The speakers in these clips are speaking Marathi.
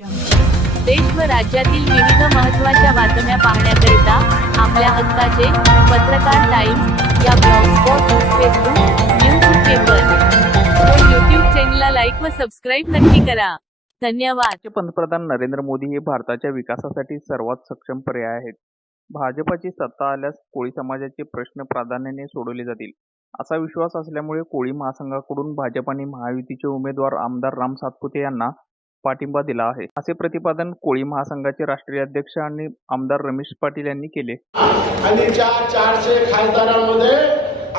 देश व राज्यातील विविध महत्त्वाच्या बातम्या पाहण्याकरिता आपल्या हक्काचे पत्रकार टाइम्स या ब्लॉगस्पॉट फेसबुक न्यूज पेपर. व यूट्यूब चॅनलला लाईक व सबस्क्राईब नक्की करा. धन्यवाद. पंतप्रधान नरेंद्र मोदी हे भारताच्या विकासासाठी सर्वात सक्षम पर्याय आहेत. भाजपाची सत्ता आल्यास कोळी समाजाचे प्रश्न प्राधान्याने सोडवले जातील. असा विश्वास असल्यामुळे कोळी महासंघाकडून भाजपाने महायुतीचे उमेदवार आमदार राम सातपुते यांना पाठिंबा दिला आहे. असे प्रतिपादन कोळी महासंघाचे राष्ट्रीय अध्यक्ष आणि आमदार रमेश पाटील यांनी केले. आणि ज्या चारशे खासदारांमध्ये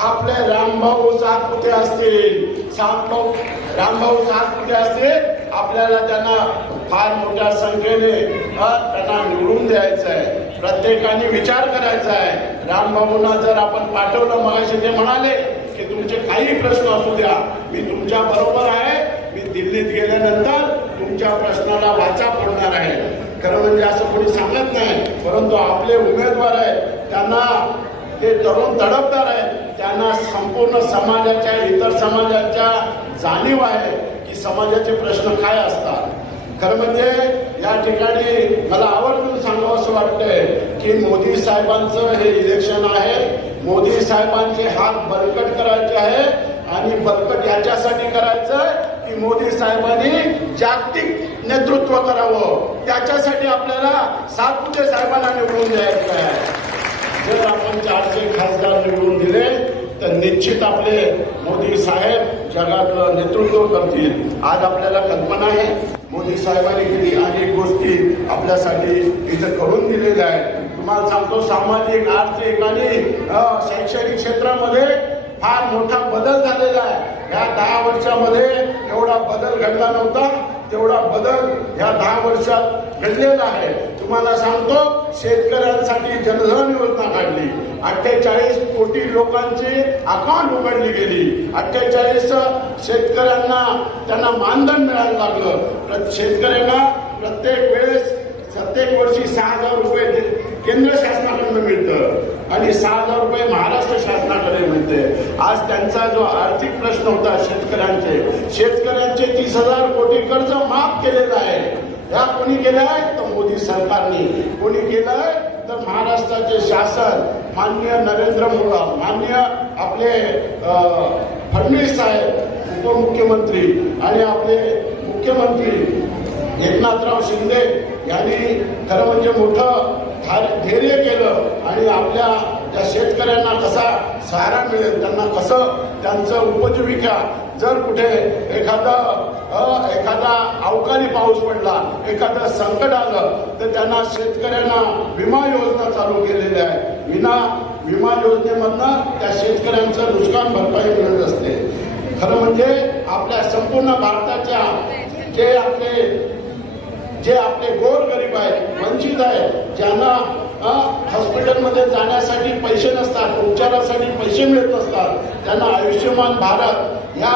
आपले रामभाऊ सातपुते असतील सातभाऊ रामभाऊ सातपुते असतील आपल्याला त्यांना फार मोठ्या संख्येने त्यांना निवडून द्यायचं आहे. प्रत्येकाने विचार करायचा आहे. रामभाऊंना जर आपण पाठवलं मगाशी ते म्हणाले की तुमचे काही प्रश्न असू द्या. मी तुमच्या बरोबर आहे. मी दिल्लीत गेल्यानंतर तुमच्या प्रश्नाला वाचा पडणार आहे. खरं म्हणजे असं कोणी सांगत नाही परंतु आपले उमेदवार आहेत त्यांना ते तरुण तडपदार आहेत त्यांना संपूर्ण समाजाच्या इतर समाजाच्या जाणीव आहे की समाजाचे प्रश्न काय असतात. खरं म्हणजे या ठिकाणी मला आवर्जून सांगावं असं वाटतंय की मोदी साहेबांचं हे इलेक्शन आहे. मोदी साहेबांचे हात बळकट करायचे आहे आणि बळकट याच्यासाठी करायचं मोदी साहेबांनी जागतिक नेतृत्व करावं. त्याच्यासाठी आपल्याला सातपुते साहेबांना निवडून द्यायचं आहे. जर आपण चारशे खासदार निवडून दिले तर निश्चित आपले मोदी साहेब जगात नेतृत्व करतील. आज आपल्याला कल्पना आहे मोदी साहेबांनी किती अनेक गोष्टी आपल्यासाठी इथं करून दिलेल्या आहेत. तुम्हाला सांगतो सामाजिक आर्थिक आणि शैक्षणिक क्षेत्रामध्ये फार मोठा बदल झालेला आहे. या दहा वर्षामध्ये बदल घडला नव्हता तेवढा बदल ह्या दहा वर्षात घडलेला आहे. तुम्हाला सांगतो शेतकऱ्यांसाठी जनधन योजना काढली. अठ्ठेचाळीस कोटी लोकांची अकाउंट उघडली गेली. अठ्ठेचाळीस शेतकऱ्यांना त्यांना मानधन मिळायला लागलं. शेतकऱ्यांना प्रत्येक वेळेस प्रत्येक वर्षी सहा हजार रुपये केंद्र शासनाकडून मिळतं. आणि सहा हजार रुपये महाराष्ट्र शासनाकडे मिळते. आज त्यांचा जो आर्थिक प्रश्न होता शेतकऱ्यांचे शेतकऱ्यांचे तीस हजार कोटी कर्ज माफ केलेलं आहे. या कोणी केलंय? तर मोदी सरकारने. कोणी केलंय? तर महाराष्ट्राचे शासन मान्य नरेंद्र मोदी मान्य आपले अं, फडणवीस साहेब उपमुख्यमंत्री आणि आपले मुख्यमंत्री एकनाथराव शिंदे यांनी खरं म्हणजे मोठं धैर्य केलं आणि आपल्या त्या शेतकऱ्यांना कसा सहारा मिळेल त्यांना कसं त्यांचं उपजीविका जर कुठे एखादा एखादा अवकाळी पाऊस पडला एखादं संकट आलं तर त्यांना शेतकऱ्यांना विमा योजना चालू केलेल्या आहे. विना विमा योजनेमधनं त्या शेतकऱ्यांचं नुकसान भरपाई मिळत असते. खरं म्हणजे आपल्या संपूर्ण भारताच्या जे आपले जे आपले गोर गरीब आहेत वंचित आहेत ज्यांना हॉस्पिटलमध्ये जाण्यासाठी पैसे नसतात उपचारासाठी पैसे मिळत असतात त्यांना आयुष्यमान भारत या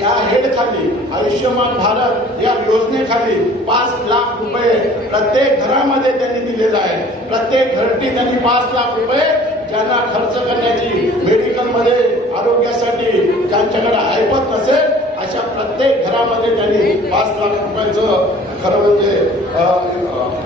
या हेडखाली आयुष्यमान भारत या योजनेखाली पाच लाख रुपये प्रत्येक घरामध्ये त्यांनी दिलेला आहे प्रत्येक घरटी त्यांनी पाच लाख रुपये ज्यांना खर्च करण्याची मेडिकलमध्ये आरोग्यासाठी ज्यांच्याकडे ऐपत नसेल अशा प्रत्येक घरामध्ये त्यांनी पाच लाख रुपयाचं खरं म्हणजे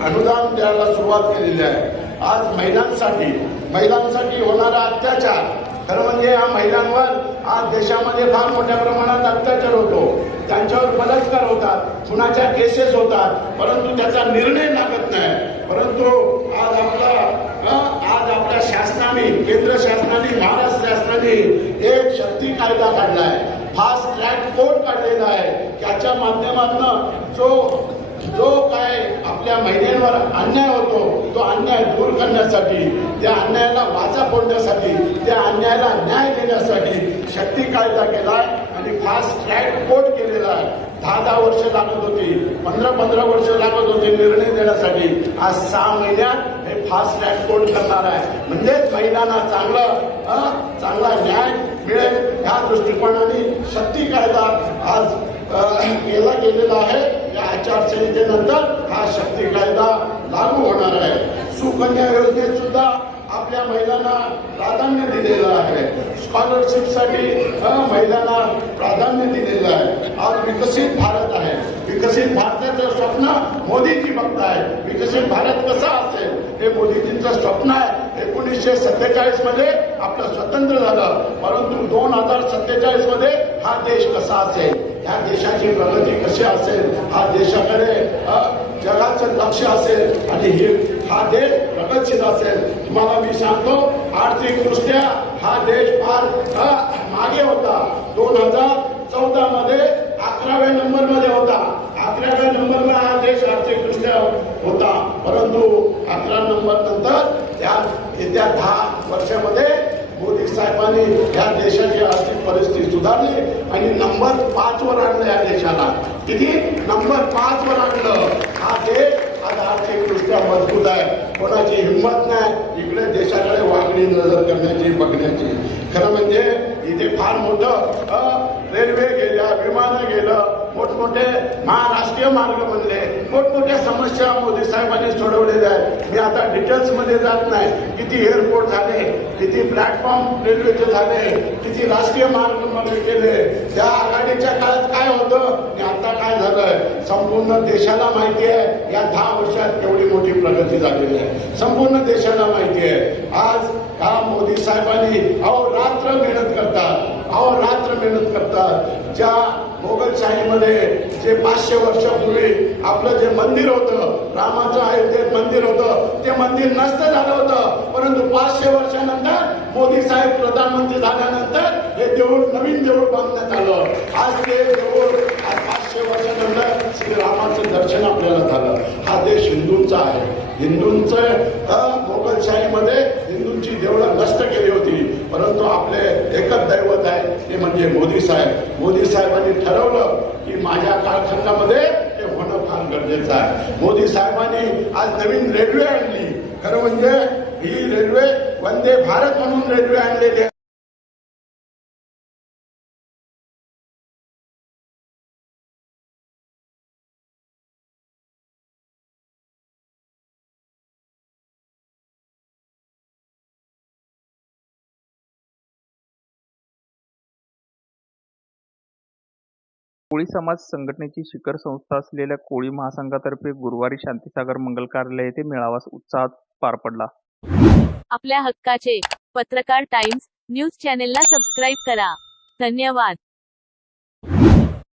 अनुदान द्यायला सुरुवात केलेली आहे. आज महिलांसाठी महिलांसाठी होणारा अत्याचार खरं म्हणजे या महिलांवर आज देशामध्ये फार मोठ्या प्रमाणात अत्याचार होतो. त्यांच्यावर बलात्कार होतात खुनाच्या केसेस होतात परंतु त्याचा निर्णय लागत नाही. परंतु आज आपला आज आपल्या शासनाने केंद्र शासनाने महाराष्ट्र शासनाने एक शक्ती कायदा काढलाय. फास्ट ट्रॅक कोर्ट काढलेला आहे. त्याच्या माध्यमातून जो जो काय आपल्या महिलांवर अन्याय होतो तो अन्याय दूर करण्यासाठी त्या अन्यायाला वाचा फोडण्यासाठी त्या अन्यायाला न्याय देण्यासाठी शक्ती कायदा केला आणि फास्ट ट्रॅक कोर्ट केलेला आहे. दहा दहा वर्ष लागत होती पंधरा पंधरा वर्ष लागत होते निर्णय देण्यासाठी. आज सहा महिन्यात हे फास्ट ट्रॅक कोर्ट करणार आहे. म्हणजेच महिलांना चांगलं चांगला न्याय मिळेल ह्या दृष्टिकोनाने शक्ती कायदा आज केला गेलेला आहे. आचारसंहितेनंतर हा शक्ती कायदा लागू होणार आहे. सुकन्या योजनेत सुद्धा आपल्या महिलांना प्राधान्य दिलेलं आहे. स्कॉलरशिपसाठी महिलांना प्राधान्य दिलेलं आहे. आज विकसित भारत आहे. विकसित भारताचं स्वप्न मोदीजी बघताय विकसित भारत कसा असेल? हे मोदीजींचं स्वप्न आहे. एकोणीसशे सत्तेचाळीसमध्ये आपलं स्वतंत्र झालं. परंतु दोन हजार सत्तेचाळीसमध्ये हा देश कसा असेल? या देशाची प्रगती कशी असेल? हा देशाकडे जगाचं लक्ष असेल? आणि हे हा देश प्रगतशील असेल? तुम्हाला मी सांगतो आर्थिकदृष्ट्या हा देश फार मागे होता. दोन हजार चौदा मध्ये अकराव्या नंबरमध्ये होता. अकराव्या नंबरला हा देश आर्थिकदृष्ट्या होता. परंतु अकरा नंबर नंतर या येत्या दहा वर्षामध्ये मोदी साहेबांनी या देशाची आर्थिक परिस्थिती सुधारली आणि नंबर पाच वर आणलं या देशाला. किती? नंबर पाच वर आणलं. हा देश आज आर्थिकदृष्ट्या मजबूत आहे. कोणाची हिंमत नाही. इकडे देशाकडे वागणी नजर करण्याची बघण्याची. खरं म्हणजे इथे फार मोठं रेल्वे गेल्या विमानं गेलं मोठमोठे महाराष्ट्रीय मार्ग बनले मोठमोठ्या समस्या मोदी साहेबांनी सोडवलेल्या आहेत. मी आता डिटेल्समध्ये जात नाही. किती एअरपोर्ट झाले किती प्लॅटफॉर्म रेल्वेचे झाले किती राष्ट्रीय मार्ग बनवले केले. त्या आघाडीच्या काळात काय होतं? आणि आता काय झालंय? संपूर्ण देशाला माहिती आहे या दहा वर्षात केवढी मोठी प्रगती झालेली आहे. संपूर्ण देशाला माहिती आहे. आज हा मोदी साहेबांनी अहो रात्र मेहनत करतात? अहो रात्र मेहनत करतात. ज्या मोगलशाहीमध्ये जे पाचशे वर्षापूर्वी आपलं जे मंदिर होतं रामाचं अयोध्येत मंदिर होतं ते मंदिर नष्ट झालं होतं. परंतु पाचशे वर्षानंतर मोदी साहेब प्रधानमंत्री झाल्यानंतर हे देऊळ नवीन देऊळ बांधण्यात आलं. आज ते देऊळ आज पाचशे वर्षानंतर श्रीरामाचं दर्शन आपल्याला झालं. हा देश हिंदूंचा आहे. हिंदूंचं मोगलशाहीमध्ये हिंदूंची देवळं नष्ट केली होती. परंतु आपले एकच दैवत आहे ते म्हणजे मोदी साहेब. मोदी साहेबांनी ठरवलं की माझ्या कालखंडामध्ये ते होणं फार गरजेचं आहे. मोदी साहेबांनी आज नवीन रेल्वे आणली. खरं म्हणजे ही रेल्वे वंदे भारत म्हणून रेल्वे आणलेली आहे. कोळी समाज संघटनेची शिखर संस्था असलेल्या कोळी महासंघातर्फे गुरुवारी शांतीसागर मंगल कार्यालय येथे मेळावा उत्साहात पार पडला. आपल्या हक्काचे पत्रकार टाइम्स न्यूज चॅनेलला सबस्क्राईब करा. धन्यवाद.